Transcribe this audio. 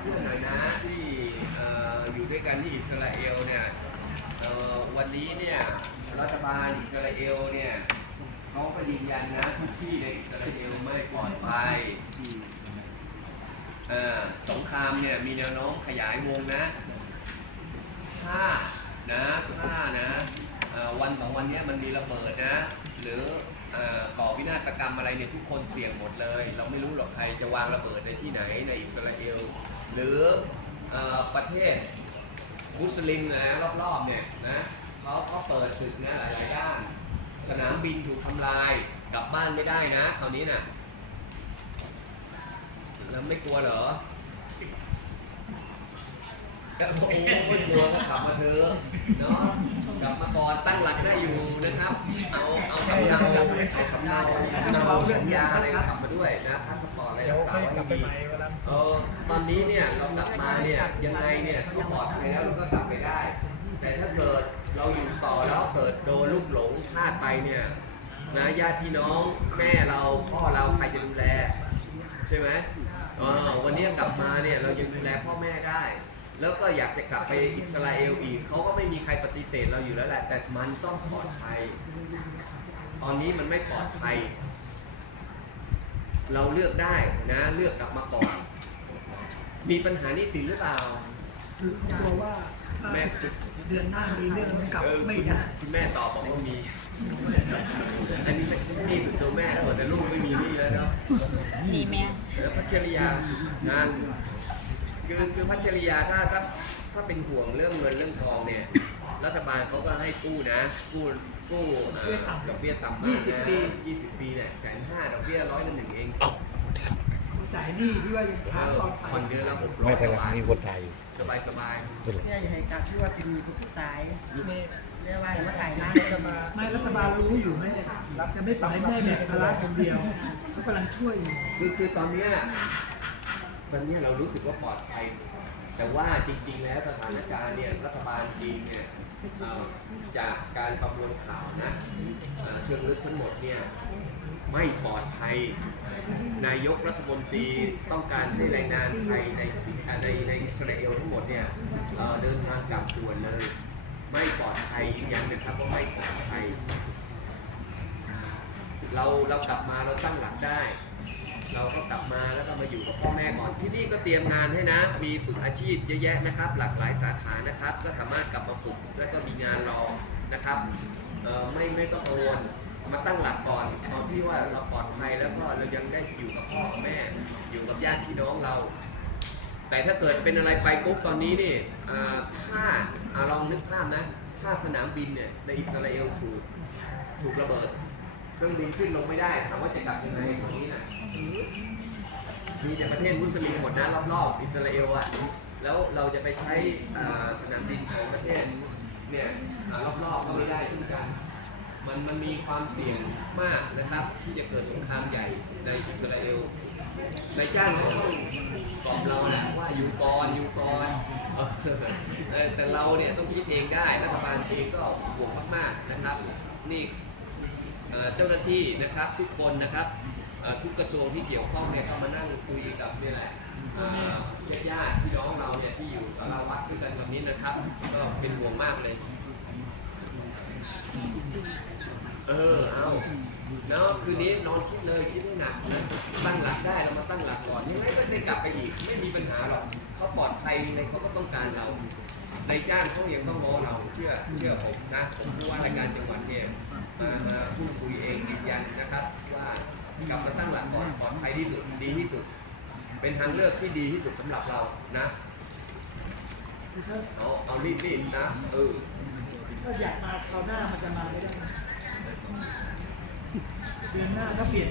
เพื่อนๆหน่อยนะที่เอ่ออยู่ด้วยกันที่อิสราเอลเนี่ยเอ่อวันนี้เนี่ยรัฐบาลอิสราเอลเนี่ยเขาก็ยืนยันนะทุกที่ในอิสราเอลไม่ปลอดภัยเอ่อสงครามเนี่ยมีแนวโน้มขยายวงนะ ถ้านะถ้านะเอ่อวันสองวันเนี้ยมันมีระเบิดนะ หรือเอ่อ ก่อวินาศกรรมอะไรเนี่ยทุกคนเสี่ยงหมดเลย เราไม่รู้หรอกใครจะวางระเบิดในที่ไหนในอิสราเอล หรืออประเทศมุสลิมนะรอบๆเนี่ยนะเขาก็เปิดศึกนะหลายๆด้าน สนามบินถูกทำลายกลับบ้านไม่ได้นะคราวนี้น่ะแล้วไม่กลัวเหรอโอ้ยกลัวก็กลับมาเถอะเนาะ กลับมาก่อนตั้งหลักได้อยู่นะครับ เอาเอาสำเนาเอาสำเนาสำเนาสัญญาอะไรกลับมาด้วยนะพาสปอร์ตอะไรเรักษายไว้กลับไปดีใหม่เออตอนนี้เนี่ยเรากลับมาเนี่ยยังไงเนี่ยก็ปลอดภัยแล้วเราก็กลับไปได้ แต่ถ้าเกิดเราอยู่ต่อแล้วเกิดโดนลูกหลงพลาดไปเนี่ยนะญาติพี่น้องแม่เราพ่อเราใครจะดูแล ใช่ไหมเออวันนี้กลับมาเนี่ยเรายังดูแลพ่อแม่ได้ แล้วก็อยากจะกลับไปอิสราเอลอีกเขาก็ไม่มีใครปฏิเสธเราอยู่แล้วแหละ แต่มันต้องปลอดภัย ตอนนี้มันไม่ปลอดภัย เราเลือกได้นะเลือกกลับมาก่อน มีปัญหาหนี้สินหรือเปล่า คือกลัวว่าถ้าแม่คือเดือนหน้ามีเรื่องมันกลับเออไม่ได้คุณแม่ตอบบอกว่ามี อันนี้ไม่หนี่สุดตัวแม่แล้วแต่ลูกไม่มีหนี่แล้วเนาะมีแม่แล้วพัชริยานะ คือคือพัชริยาถ้าถ้าถ้าเป็นห่วงเรื่องเงินเรื่องทองเนี่ย รัฐบาลเขาก็ให้กู้นะ กู้กู้เอ่อดอกเบี้ยต่ำมากนะ20ปีเนี่ยแสนห้าดอกเบี้ยร้อยละหนึ่งเองจ่ายหนี้ที่ว่ายังค้างตอนผ่อนเดือนละหกร้อไม่ยเป็นไรมีคนถ่ายอยู่สบายสบายเป็นไรเนี่ยอย่าให้กลับที่ว่าจะมีผู้สายนี่เรียกว่าอย่ามาขายหน้าจะมาไม่รัฐบาลรู้อยู่ไหมรับจะไม่ปล่อยให้แม่แบกภาระคนเดียวเขากำลังช่วยอยู่ คือคือตอนเนี้ย ตอนนี้เรารู้สึกว่าปลอดภัย แต่ว่าจริง ๆ แล้วสถานการณ์เนี่ยรัฐบาลจีนเนี่ยจากการประมวลข่าวนะเชิงลึกทั้งหมดเนี่ยไม่ปลอดภัย นายกรัฐมนตรีต้องการให้แรงงานไทยในสิในในอิสราเอลทั้งหมดเนี่ยเเดินทางกลับด่วนเลย ไม่ปลอดภัยยืนยันนะครับว่าไม่ปลอดภัย เราเรากลับมาเราตั้งหลักได้ เราก็กลับมาแล้วก็มาอยู่กับพ่อแม่ก่อนที่นี่ก็เตรียมงานให้นะ มีฝึกอาชีพเยอะแยะนะครับ หลากหลายสาขานะครับ ก็สามารถกลับมาฝึกแล้วก็มีงานรอนะครับไม่ไม่ต้องกังวลมาตั้งหลักก่อนตอนที่ว่าเราปลอดภัยแล้วก็เรายังได้อยู่กับพ่อกับแม่ อยู่กับญาติพี่น้องเรา แต่ถ้าเกิดเป็นอะไรไปปุ๊บตอนนี้นี่ถ้าอาลองนึกภาพนะ ถ้าสนามบินเนี่ยในอิสราเอลถูกถูกระเบิด เครื่องบินขึ้นลงไม่ได้ถามว่าจะกลับยังไง มีแต่ประเทศมุสลิมหมดนะรอบๆอิสราเอลอะแล้วเราจะไปใช้สนามบินของประเทศเนี่ยรอบๆก็ไม่ได้เช่นกันมันมันมีความเสี่ยงมากนะครับ ที่จะเกิดสงครามใหญ่ในอิสราเอลนายจ้างเขาต้องกอมเรานะว่าอยู่ก่อนอยู่ก่อนแต่เราเนี่ยต้องคิดเองได้รัฐบาลเองก็ห่วงมากๆนะครับ นี่เจ้าหน้าที่นะครับทุกคนนะครับ ทุกกระทรวงที่เกี่ยวข้องเนี่ยก็มานั่งคุยกับนี่แหละญาติญาติพี่น้องเราเนี่ยที่อยู่สารวัตรด้วยกันวันนี้นะครับ ก็เป็นห่วงมากเลย เออเอาเนาะคืนนี้นอนคิดเลยคิดให้หนักนะตั้งหลักได้เรามาตั้งหลักก่อนยังไงก็ได้กลับไปอีก ไม่มีปัญหาหรอกเขาปลอดภัยในเขาก็ต้องการเราในจ้างเขายังต้องง้อเราเชื่อเชื่อผมนะผมผู้ว่าราชการจังหวัดเนี่ยมามาพูดคุยเองยืนยันนะครับ ว่า กลับมาตั้งหลักก่อนปลอดภัยที่สุดดีที่สุด เป็นทางเลือกที่ดีที่สุดสำหรับเรานะเอาเอารีบๆนะเออถ้าอยากมาคราวหน้ามันจะมาไม่ได้นะเดือนหน้าถ้าเปลี่ยน